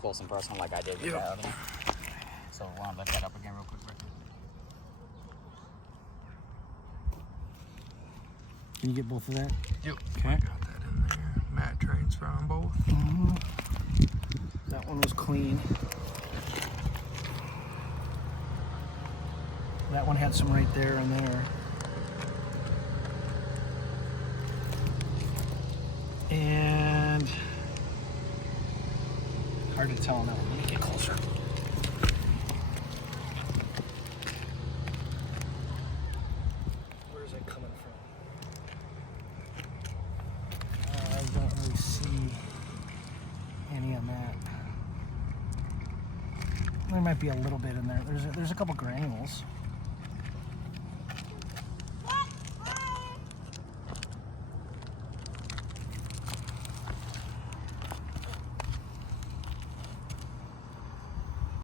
Close and personal like I did with that other one. So I want to lift that up again real quick. Can you get both of that? Yep. Okay. I got that in there. Matt transfer on both. That one was clean. That one had some right there and there. And hard to tell on that one. Let me get closer. Where's it coming from? I don't really see any on that. There might be a little bit in there. There's a couple granules.